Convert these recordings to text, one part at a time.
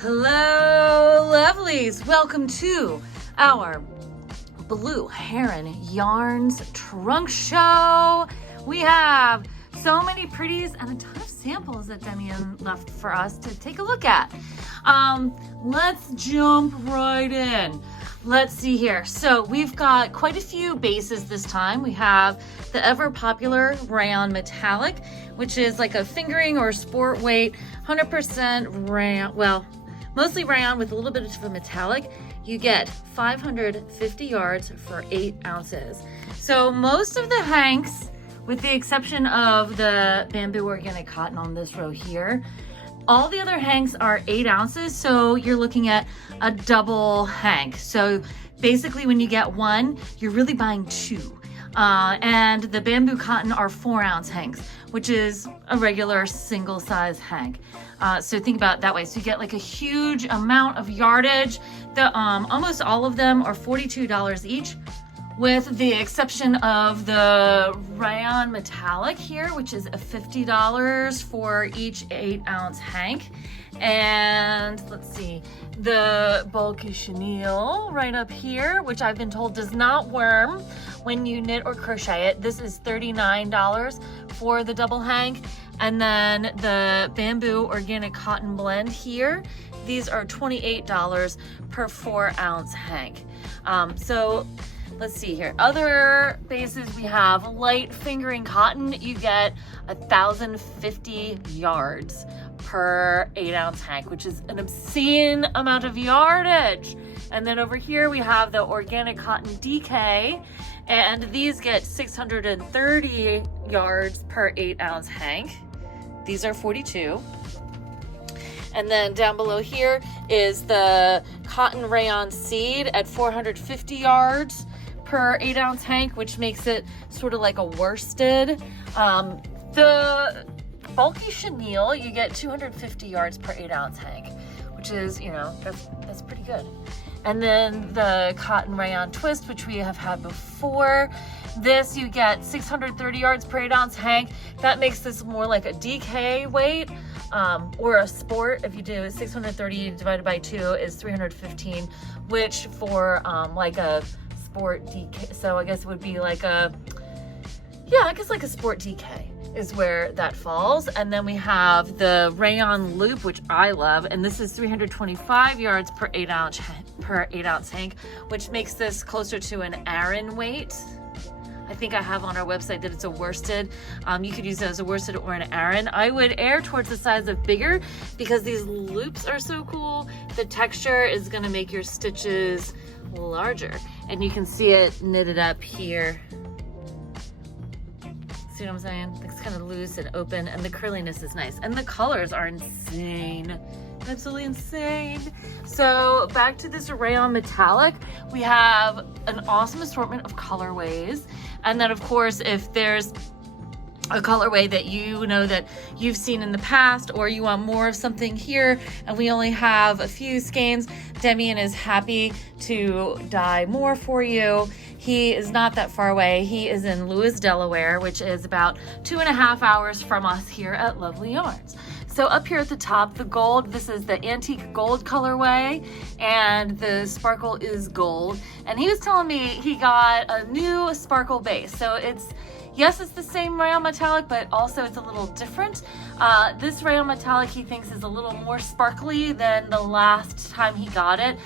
Hello, lovelies. Welcome to our Blue Heron Yarns Trunk Show. We have so many pretties and a ton of samples that Demian left for us to take a look at. Let's jump right in. Let's see here. So we've got quite a few bases this time. We have the ever popular Rayon Metallic, which is like a fingering or sport weight, 100% rayon, well, mostly rayon with a little bit of a metallic. You get 550 yards for 8 ounces. So most of the hanks, with the exception of the bamboo organic cotton on this row here, all the other hanks are 8 ounces. So you're looking at a double hank. So basically when you get one, you're really buying two. And the bamboo cotton are 4-ounce hanks, which is a regular single size hank. So think about it that way. So you get like a huge amount of yardage. Almost all of them are $42 each, with the exception of the Rayon Metallic here, which is $50 for each 8-ounce hank. And let's see, the bulky chenille right up here, which I've been told does not worm when you knit or crochet it. This is $39 for the double hank. And then the bamboo organic cotton blend here, these are $28 per 4-ounce hank. So let's see here. Other bases we have light fingering cotton. You get 1,050 yards per 8-ounce hank, which is an obscene amount of yardage. And then over here we have the organic cotton DK, and these get 630 yards per 8-ounce hank. These are 42. And then down below here is the cotton rayon seed at 450 yards per 8-ounce hank, which makes it sort of like a worsted. The bulky chenille, you get 250 yards per 8-ounce hank, which is, you know, that's pretty good. And then the cotton rayon twist, which we have had before. This you get 630 yards per 8-ounce hank. That makes this more like a DK weight, or a sport. If you do 630 divided by 2 is 315, which for like a sport DK, so I guess it would be like a, yeah, I guess like a sport DK is where that falls. And then we have the Rayon Loop, which I love, and this is 325 yards per 8-ounce hank, which makes this closer to an Aran weight. I think I have on our website that it's a worsted. You could use it as a worsted or an Aran. I would err towards the size of bigger because these loops are so cool. The texture is going to make your stitches larger, and you can see it knitted up here. See what I'm saying? It's kind of loose and open, and the curliness is nice, and the colors are insane. Absolutely insane. So back to this Rayon Metallic, we have an awesome assortment of colorways. And then of course, if there's a colorway that you know that you've seen in the past, or you want more of something here and we only have a few skeins, Demian is happy to dye more for you. He is not that far away. He is in Lewis, Delaware, which is about 2.5 hours from us here at Lovelyarns. So up here at the top, the gold, this is the antique gold colorway, and the sparkle is gold. And he was telling me he got a new sparkle base. So yes, it's the same Rayon Metallic, but also it's a little different. This Rayon Metallic he thinks is a little more sparkly than the last time he got it.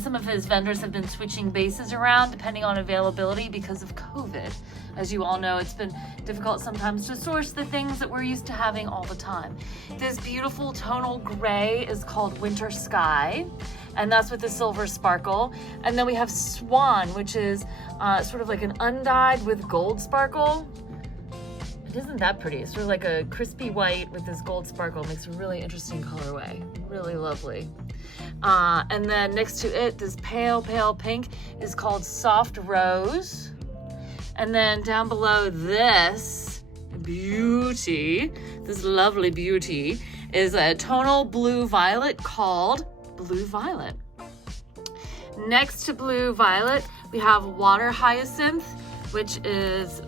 Some of his vendors have been switching bases around depending on availability because of COVID. As you all know, it's been difficult sometimes to source the things that we're used to having all the time. This beautiful tonal gray is called Winter Sky, and that's with the silver sparkle. And then we have Swan, which is sort of like an undyed with gold sparkle. It isn't that pretty. It's sort of like a crispy white with this gold sparkle. It makes a really interesting colorway. Really lovely. And then next to it, this pale pink is called Soft Rose. And then down below this beauty, this lovely beauty, is a tonal blue violet called Blue Violet. Next to Blue Violet, we have Water Hyacinth, which is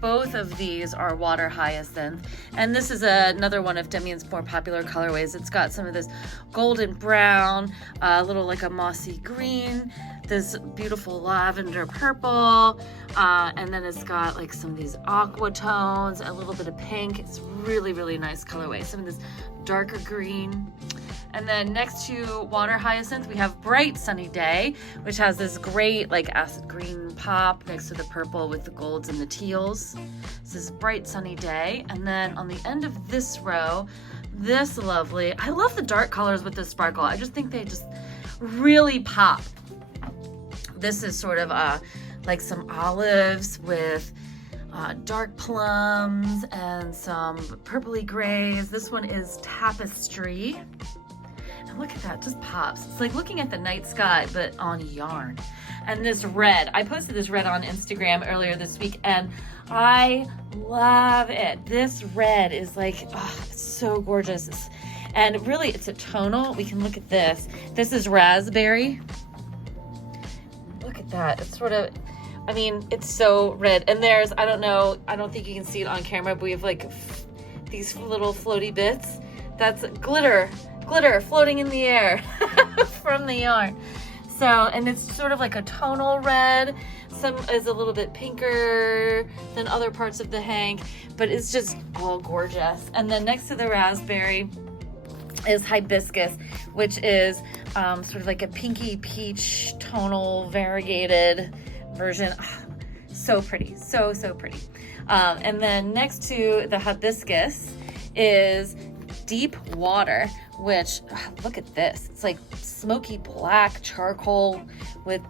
both of these are water hyacinth. And this is another one of Demian's more popular colorways. It's got some of this golden brown, a little like a mossy green, this beautiful lavender purple, and then it's got like some of these aqua tones, a little bit of pink. It's really, really nice colorway. Some of this darker green. And then next to water hyacinth, we have Bright Sunny Day, which has this great like acid green pop next to the purple with the golds and the teals. This is Bright Sunny Day. And then on the end of this row, this lovely, I love the dark colors with this sparkle. I just think they just really pop. This is sort of like some olives with dark plums and some purpley grays. This one is Tapestry. And look at that, just pops. It's like looking at the night sky, but on yarn. And this red, I posted this red on Instagram earlier this week, and I love it. This red is like, oh, it's so gorgeous. And really, it's a tonal. We can look at this. This is Raspberry. Look at that. It's sort of, I mean, it's so red. And there's, I don't know, I don't think you can see it on camera, but we have like these little floaty bits. That's glitter floating in the air from the yarn. So, and it's sort of like a tonal red. Some is a little bit pinker than other parts of the hank, but it's just all gorgeous. And then next to the raspberry is Hibiscus, which is sort of like a pinky peach tonal variegated version. Oh, so pretty, so pretty. And then next to the Hibiscus is Deep Water, which, look at this. It's like smoky black charcoal with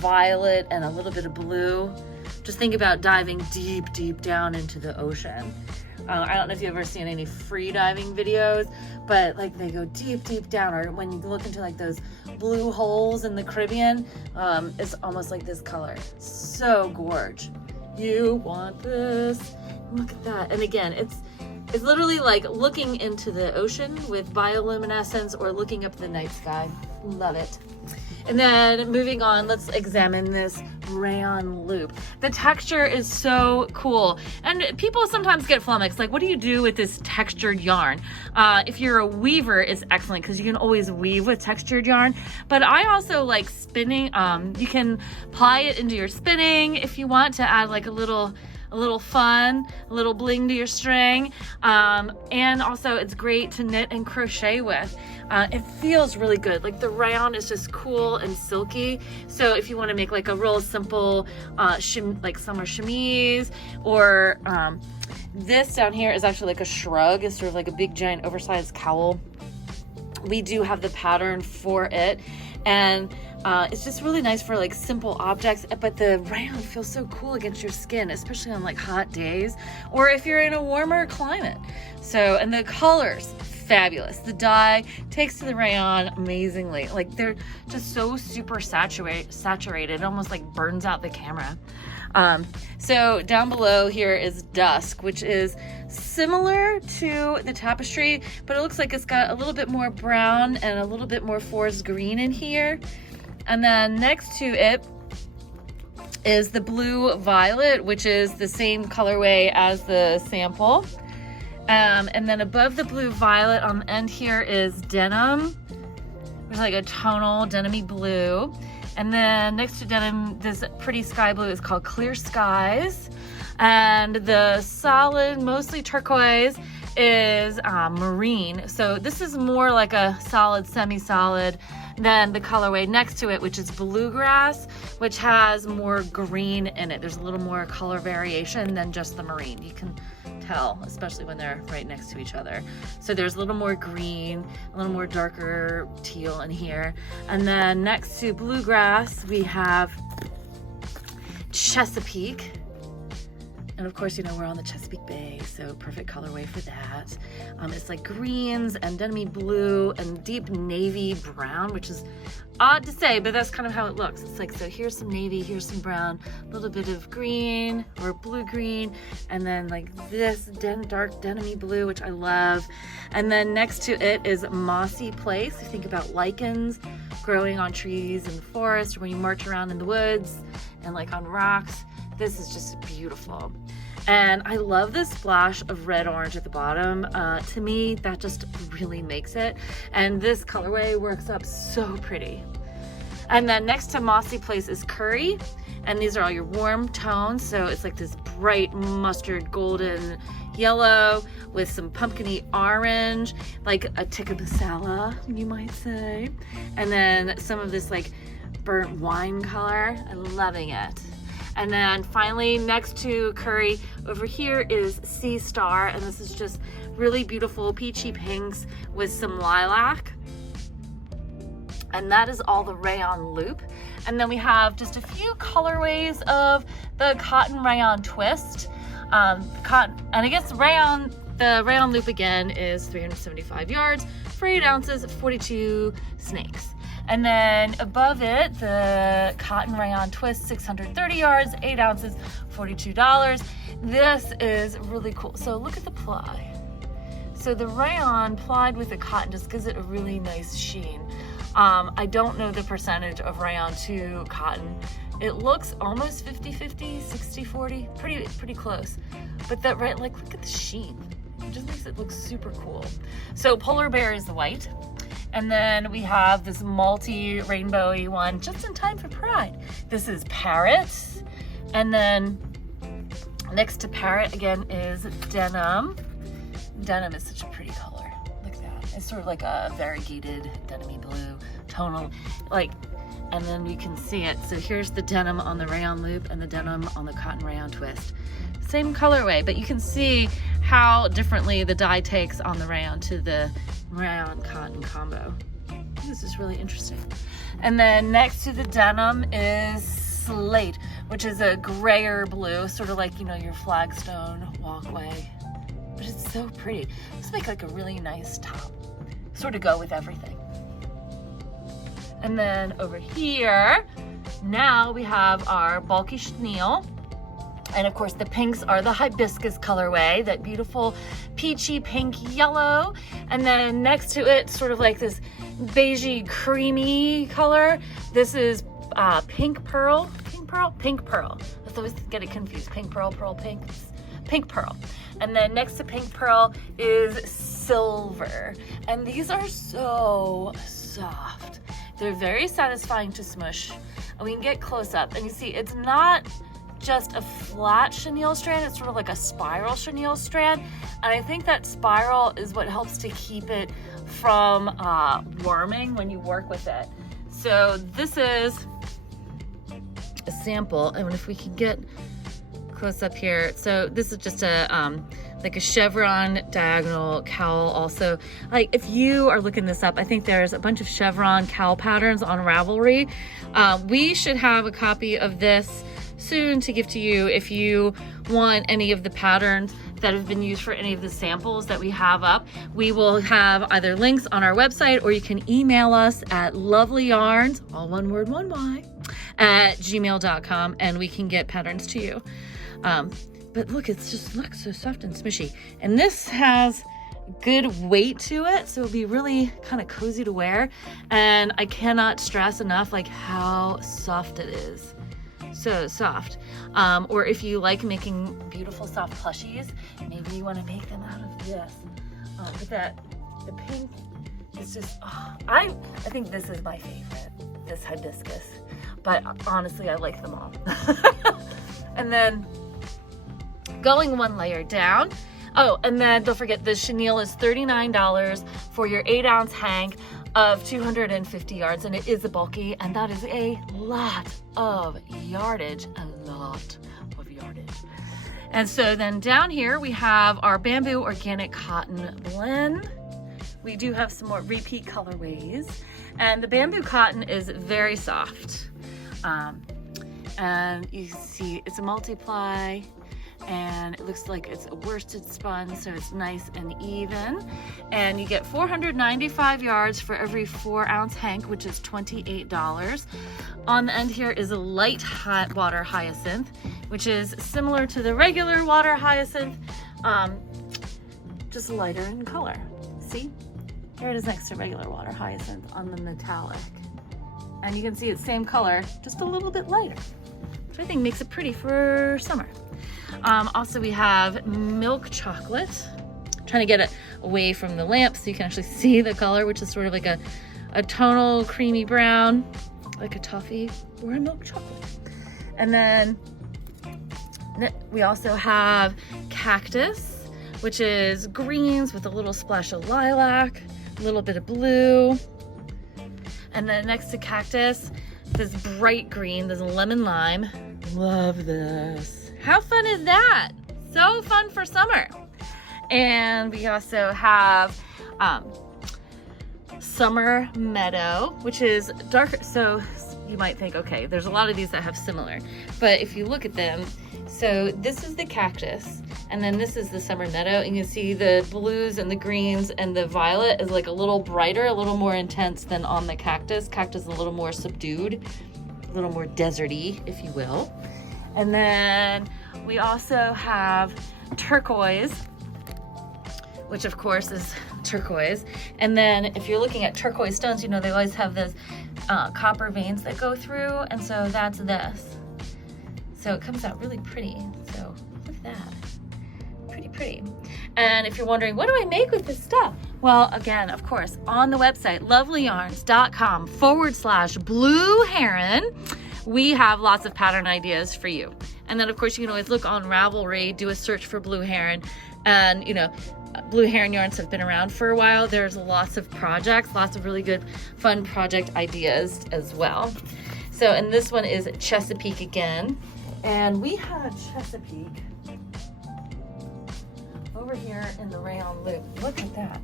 violet and a little bit of blue. Just think about diving deep down into the ocean. I don't know if you've ever seen any free diving videos, but like they go deep down, or when you look into like those blue holes in the Caribbean, it's almost like this color. So gorge. You want this. Look at that. And again, it's literally like looking into the ocean with bioluminescence or looking up the night sky. Love it. And then moving on, let's examine this Rayon Loop. The texture is so cool. And people sometimes get flummoxed, like, what do you do with this textured yarn? If you're a weaver, it's excellent because you can always weave with textured yarn. But I also like spinning. You can ply it into your spinning if you want to add like a little fun, a little bling to your string. And also it's great to knit and crochet with. It feels really good. Like the rayon is just cool and silky. So if you want to make like a real simple like summer chemise, or this down here is actually like a shrug. It's sort of like a big giant oversized cowl. We do have the pattern for it. And it's just really nice for like simple objects, but the rayon feels so cool against your skin, especially on like hot days, or if you're in a warmer climate. So, and the colors, fabulous. The dye takes to the rayon amazingly. Like they're just so super saturated, it almost like burns out the camera. So down below here is Dusk, which is similar to the tapestry, but it looks like it's got a little bit more brown and a little bit more forest green in here. And then next to it is the Blue Violet, which is the same colorway as the sample. And then above the Blue Violet on the end here is Denim. There's like a tonal denim-y blue. And then next to denim, this pretty sky blue is called Clear Skies. And the solid, mostly turquoise, is Marine. So this is more like a solid, semi-solid than the colorway next to it, which is Bluegrass, which has more green in it. There's a little more color variation than just the Marine. You can tell, especially when they're right next to each other. So there's a little more green, a little more darker teal in here. And then next to Bluegrass, we have Chesapeake. And of course, you know, we're on the Chesapeake Bay, so perfect colorway for that. It's like greens and denim-y blue and deep navy brown, which is odd to say, but that's kind of how it looks. It's like, so here's some navy, here's some brown, a little bit of green or blue-green, and then like this dark denim-y blue, which I love. And then next to it is Mossy Place. You think about lichens growing on trees in the forest, or when you march around in the woods and like on rocks. This is just beautiful. And I love this splash of red orange at the bottom. To me, that just really makes it. And this colorway works up so pretty. And then next to Mossy Place is Curry. And these are all your warm tones. So it's like this bright mustard golden yellow with some pumpkin-y orange, like a tikka masala, you might say. And then some of this like burnt wine color. I'm loving it. And then finally, next to Curry over here is Sea Star. And this is just really beautiful peachy pinks with some lilac. And that is all the Rayon Loop. And then we have just a few colorways of the Cotton Rayon Twist. And I guess the Rayon Loop again is 375 yards, for 8 ounces, 42 snakes. And then above it, the Cotton Rayon Twist, 630 yards, 8 ounces, $42. This is really cool. So look at the ply. So the rayon plied with the cotton just gives it a really nice sheen. I don't know the percentage of rayon to cotton. It looks almost 50-50, 60-40, pretty close. But that, right, like look at the sheen. It just makes it look super cool. So Polar Bear is the white. And then we have this multi-rainbowy one just in time for Pride. This is Parrot. And then next to Parrot again is Denim. Denim is such a pretty color. Look at that. It's sort of like a variegated denim-y blue tonal, like, and then you can see it. So here's the denim on the Rayon Loop and the denim on the Cotton Rayon Twist. Same colorway, but you can see how differently the dye takes on the rayon to the rayon cotton combo. This is really interesting. And then next to the denim is Slate, which is a grayer blue, sort of like, you know, your flagstone walkway. But it's so pretty. Let's make like a really nice top, sort of go with everything. And then over here, now we have our bulky chenille. And of course the pinks are the Hibiscus colorway, that beautiful peachy pink yellow. And then next to it, sort of like this beigey creamy color. This is pink pearl. I always get it confused. Pink pearl, pearl pink. Pink pearl. And then next to pink pearl is silver. And these are so soft. They're very satisfying to smush. And we can get close up and you see it's not just a flat chenille strand, it's sort of like a spiral chenille strand. And I think that spiral is what helps to keep it from warming when you work with it. So this is a sample, and if we can get close up here. So this is just a like a chevron diagonal cowl also. Like if you are looking this up, I think there's a bunch of chevron cowl patterns on Ravelry. We should have a copy of this soon to give to you if you want any of the patterns that have been used for any of the samples that we have up. We will have either links on our website, or you can email us at Lovelyarns, all one word, one Y, at gmail.com, and we can get patterns to you. But look, it's just looks so soft and smushy. And this has good weight to it, so it'll be really kind of cozy to wear. And I cannot stress enough like how soft it is. So soft. Or if you like making beautiful soft plushies, maybe you want to make them out of this. But the pink is just, I think this is my favorite, this hibiscus. But honestly, I like them all. And then going one layer down. Oh, and then don't forget the chenille is $39 for your 8-ounce hank of 250 yards, and it is a bulky, and that is a lot of yardage, And so then down here we have our bamboo organic cotton blend. We do have some more repeat colorways, and the bamboo cotton is very soft. And you see it's a multiply, and it looks like it's a worsted spun, so it's nice and even. And you get 495 yards for every 4-ounce hank, which is $28. On the end here is a light hot water hyacinth, which is similar to the regular water hyacinth, just lighter in color. See? Here it is next to regular water hyacinth on the metallic. And you can see it's same color, just a little bit lighter, which I think makes it pretty for summer. Also we have milk chocolate. I'm trying to get it away from the lamp so you can actually see the color, which is sort of like a tonal creamy brown, like a toffee or a milk chocolate. And then we also have cactus, which is greens with a little splash of lilac, a little bit of blue. And then next to cactus, this bright green, this lemon lime. Love this. How fun is that? So fun for summer. And we also have summer meadow, which is darker. So you might think, okay, there's a lot of these that have similar, but if you look at them, so this is the cactus, and then this is the summer meadow, and you can see the blues and the greens, and the violet is like a little brighter, a little more intense than on the cactus. Cactus is a little more subdued, a little more deserty, if you will. And then we also have turquoise, which of course is turquoise. And then if you're looking at turquoise stones, you know, they always have those copper veins that go through, and so that's this. So it comes out really pretty. So look at that, pretty. And if you're wondering, what do I make with this stuff? Well, again, of course, on the website, lovelyarns.com/blue heron, we have lots of pattern ideas for you. And then of course you can always look on Ravelry, do a search for blue heron, and you know, blue heron yarns have been around for a while. There's lots of projects, lots of really good fun project ideas as well. So, and this one is Chesapeake again. And we had Chesapeake over here in the Rayon Loop. Look at that.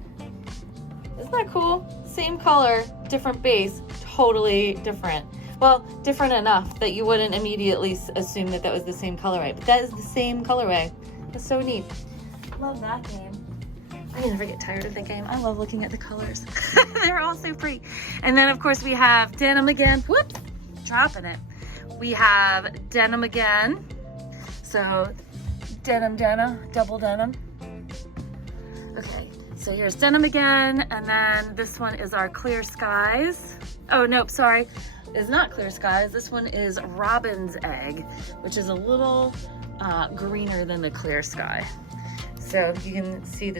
Isn't that cool? Same color, different base, totally different. Well, different enough that you wouldn't immediately assume that that was the same colorway, but that is the same colorway. That's so neat. Love that game. I never get tired of that game. I love looking at the colors. They're all so pretty. And then of course we have denim again. Whoop, dropping it. We have denim again. So denim, double denim. Okay, so here's denim again. And then this one is our clear skies. Oh, nope, sorry. It's not clear skies. This one is robin's egg, which is a little greener than the clear sky. So you can see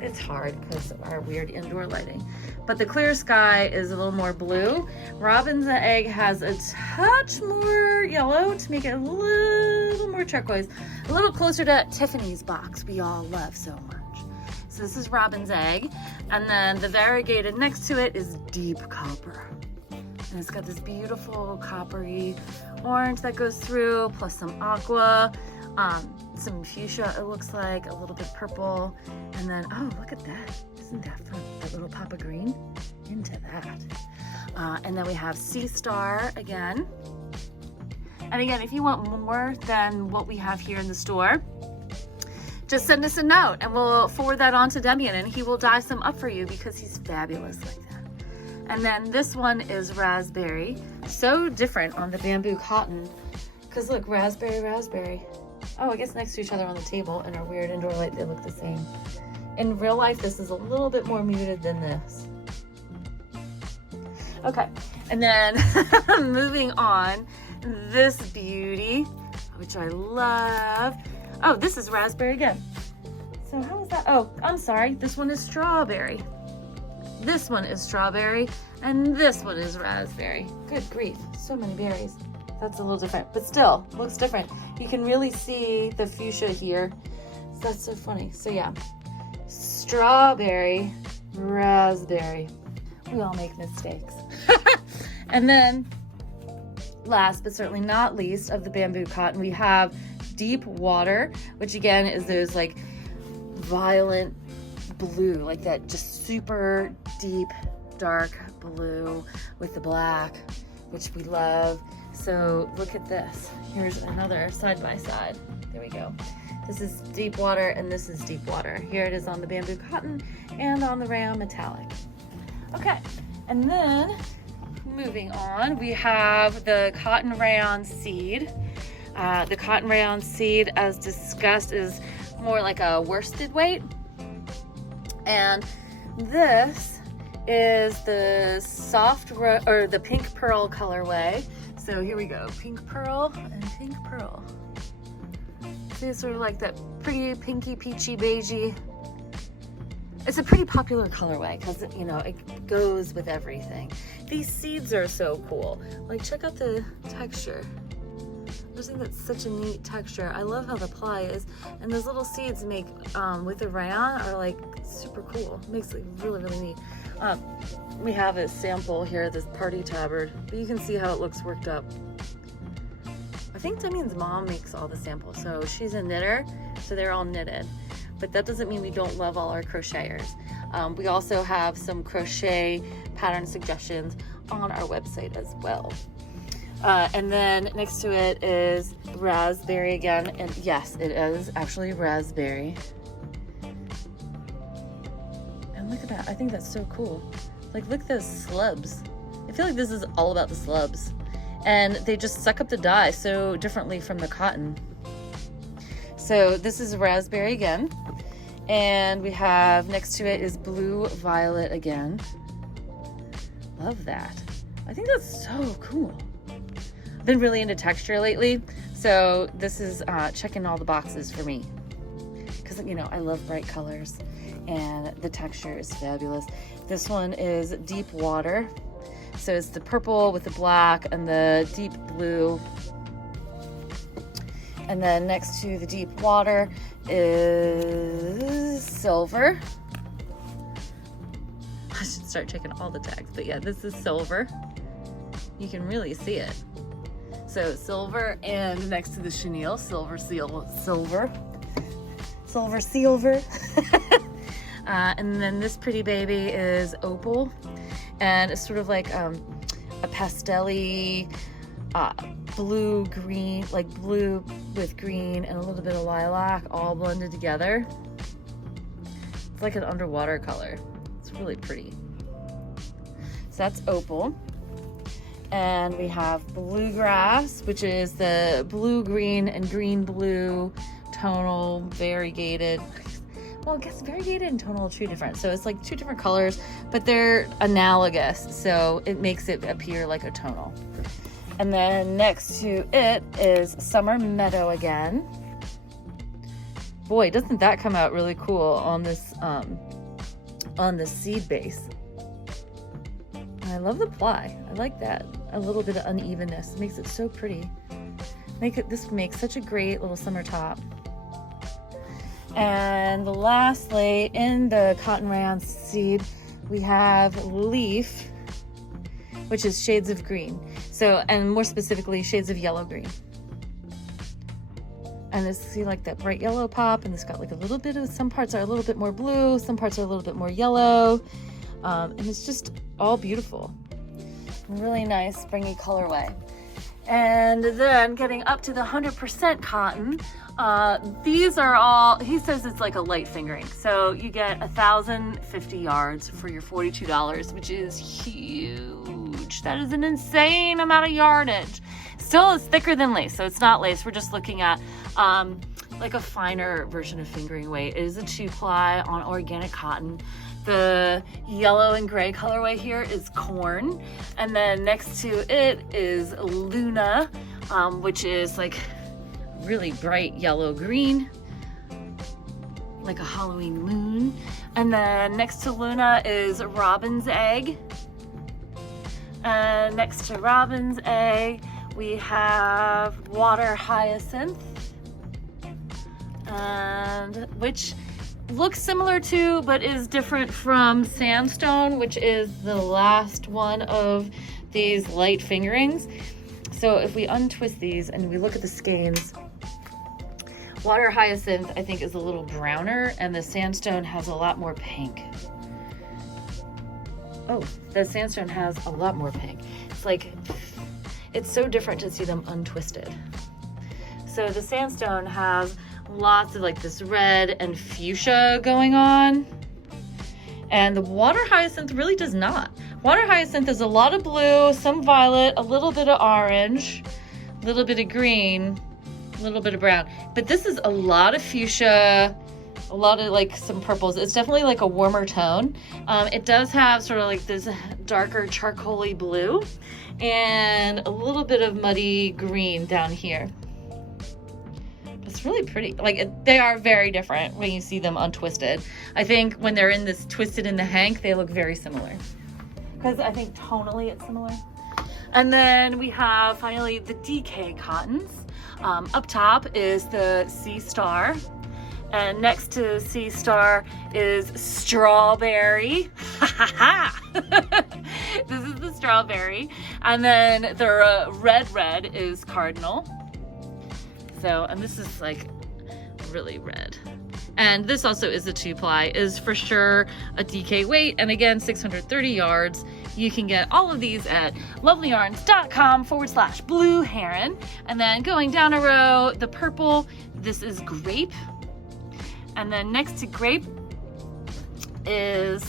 it's hard because of our weird indoor lighting. But the clear sky is a little more blue. Robin's egg has a touch more yellow to make it a little more turquoise, a little closer to Tiffany's box we all love so much. So this is robin's egg. And then the variegated next to it is deep copper. And it's got this beautiful coppery orange that goes through, plus some aqua, some fuchsia, it looks like, a little bit purple, and then, oh, look at that. Isn't that fun? That little pop of green, into that. And then we have Sea Star again. And again, if you want more than what we have here in the store, just send us a note and we'll forward that on to Demian and he will dye some up for you because he's fabulous like that. And then this one is raspberry. So different on the bamboo cotton, because look, raspberry. Oh, I guess next to each other on the table in our weird indoor light, they look the same. In real life, this is a little bit more muted than this. Okay, and then moving on, this beauty, which I love. Oh, this is raspberry again. So how is that? Oh, I'm sorry. This one is strawberry. This one is strawberry, and this one is raspberry. Good grief, so many berries. That's a little different, but still looks different. You can really see the fuchsia here. That's so funny. So yeah, strawberry, raspberry. We all make mistakes. And then last but certainly not least of the bamboo cotton, we have deep water, which again is those like violent blue, like that just super deep dark blue with the black, which we love. So look at this. Here's another side by side. There we go. This is deep water and this is deep water. Here it is on the bamboo cotton and on the Rayon Metallic. Okay, and then moving on, we have the cotton rayon seed. The cotton rayon seed, as discussed, is more like a worsted weight. And this is the or the pink pearl colorway. So here we go, pink pearl and pink pearl. See, it's sort of like that pretty pinky, peachy, beigey. It's a pretty popular colorway because, you know, it goes with everything. These seeds are so cool. Like, check out the texture. I just think that's such a neat texture. I love how the ply is. And those little seeds make, with the rayon, are like super cool. It makes it really, really neat. We have a sample here, this party tabard, but you can see how it looks worked up. I think Demian's mom makes all the samples, so she's a knitter, so they're all knitted. But that doesn't mean we don't love all our crocheters. We also have some crochet pattern suggestions on our website as well. And then next to it is raspberry again, and yes, it is actually raspberry. And look at that, I think that's so cool. Like, look at those slubs. I feel like this is all about the slubs. And they just suck up the dye so differently from the cotton. So this is raspberry again. And we have, next to it is blue violet again. Love that. I think that's so cool. I've been really into texture lately. So this is checking all the boxes for me. Because, you know, I love bright colors and the texture is fabulous. This one is deep water. So it's the purple with the black and the deep blue. And then next to the deep water is silver. I should start checking all the tags, but yeah, this is silver. You can really see it. So silver, and next to the chenille, silver. And then this pretty baby is opal, and it's sort of like a pastel-y, blue green, like blue with green and a little bit of lilac all blended together. It's like an underwater color. It's really pretty. So that's opal. And we have bluegrass, which is the blue green and green blue tonal variegated. Well, I guess variegated and tonal are two different. So it's like two different colors, but they're analogous. So it makes it appear like a tonal. And then next to it is Summer Meadow again. Boy, doesn't that come out really cool on this seed base. And I love the ply. I like that. A little bit of unevenness. It makes it so pretty. This makes such a great little summer top. And lastly, in the cotton rayon seed, we have Leaf, which is shades of green. So, and more specifically, shades of yellow green. And this, see, like that bright yellow pop, and it's got like a little bit of, some parts are a little bit more blue, some parts are a little bit more yellow. And it's just all beautiful. Really nice springy colorway. And then getting up to the 100% cotton, these are all, he says it's like a light fingering. So you get 1,050 yards for your $42, which is huge. That is an insane amount of yardage. Still, it's thicker than lace, so it's not lace. We're just looking at like a finer version of fingering weight. It is a 2-ply on organic cotton. The yellow and gray colorway here is corn. And then next to it is Luna, which is like really bright yellow green, like a Halloween moon. And then next to Luna is Robin's Egg. And next to Robin's Egg, we have Water Hyacinth, and which looks similar to, but is different from Sandstone, which is the last one of these light fingerings. So if we untwist these and we look at the skeins, Water Hyacinth, I think, is a little browner, and the Sandstone has a lot more pink. Oh, the Sandstone has a lot more pink. It's like, it's so different to see them untwisted. So the Sandstone has lots of like this red and fuchsia going on, and the Water Hyacinth really does not. Water Hyacinth is a lot of blue, some violet, a little bit of orange, a little bit of green, a little bit of brown. But this is a lot of fuchsia a lot of like some purples. It's definitely like a warmer tone. It does have sort of like this darker charcoaly blue and a little bit of muddy green down here. It's really pretty. Like they are very different when you see them untwisted. I think when they're in this twisted in the hank, they look very similar because I think tonally it's similar. And then we have finally the DK cottons. Up top is the Sea Star, and next to Sea Star is Strawberry. This is the Strawberry, and then the red is Cardinal. So, and this is like really red. And this also is a 2-ply, is for sure a DK weight, and again 630 yards. You can get all of these at lovelyarns.com/blue heron. And then going down a row, the purple, this is Grape. And then next to Grape is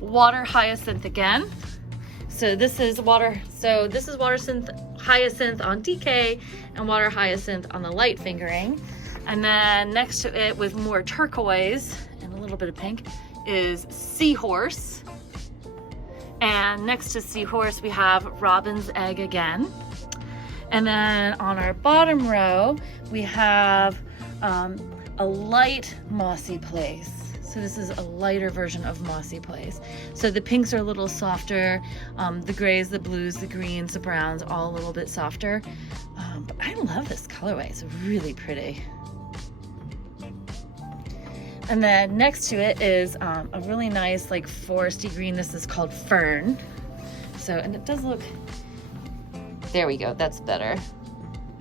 Water Hyacinth again. So this is Hyacinth on DK and Water Hyacinth on the light fingering. And then next to it with more turquoise and a little bit of pink is Seahorse. And next to Seahorse, we have Robin's Egg again. And then on our bottom row, we have a light Mossy Place. So this is a lighter version of Mossy Place. So the pinks are a little softer. The grays, the blues, the greens, the browns, all a little bit softer. But I love this colorway. It's really pretty. And then next to it is a really nice like foresty green. This is called Fern. So, and it does look, there we go, that's better.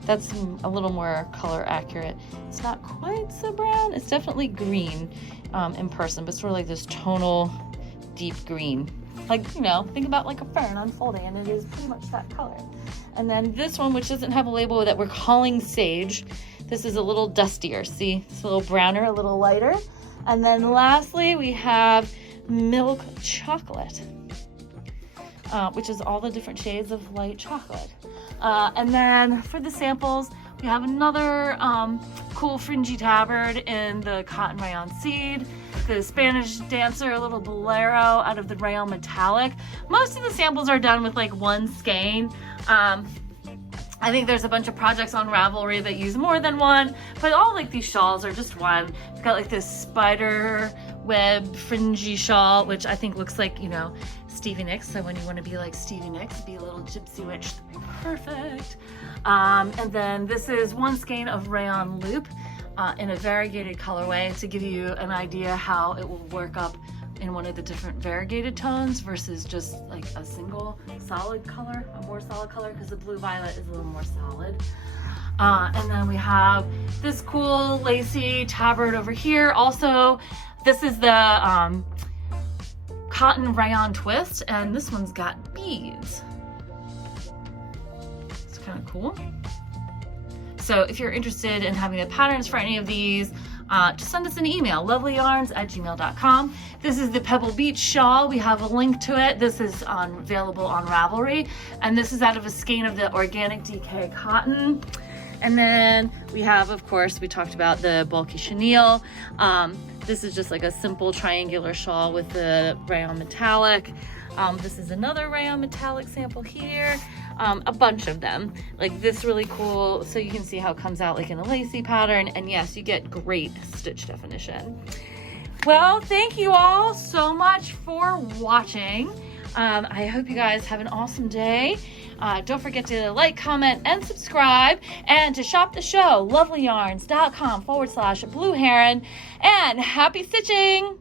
That's a little more color accurate. It's not quite so brown. It's definitely green in person, but sort of like this tonal deep green. Like, you know, think about like a fern unfolding, and it is pretty much that color. And then this one, which doesn't have a label, that we're calling Sage. This is a little dustier. See, it's a little browner, a little lighter. And then lastly, we have Milk Chocolate, which is all the different shades of light chocolate. And then for the samples, we have another cool fringy tabard in the Cotton Rayon Seed, the Spanish Dancer, a little bolero out of the Rayon Metallic. Most of the samples are done with like one skein. I think there's a bunch of projects on Ravelry that use more than one, but all like these shawls are just one. It's got like this spider web fringy shawl, which I think looks like, you know, Stevie Nicks. So when you want to be like Stevie Nicks, be a little gypsy witch, that'd be perfect. And then this is one skein of Rayon Loop in a variegated colorway to give you an idea how it will work up in one of the different variegated tones versus just like a single solid color, a more solid color, because the blue violet is a little more solid. And then we have this cool lacy tabard over here. Also, this is the cotton rayon twist, and this one's got beads. It's kind of cool. So if you're interested in having the patterns for any of these, just send us an email, lovelyarns@gmail.com. This is the Pebble Beach shawl. We have a link to it. This is available on Ravelry. And this is out of a skein of the organic DK cotton. And then we have, of course, we talked about the bulky chenille. This is just like a simple triangular shawl with the Rayon Metallic. This is another Rayon Metallic sample here. A bunch of them. Like this really cool, so you can see how it comes out like in a lacy pattern. And yes, you get great stitch definition. Well, thank you all so much for watching. I hope you guys have an awesome day. Don't forget to like, comment, and subscribe. And to shop the show, lovelyarns.com/blue heron. And happy stitching!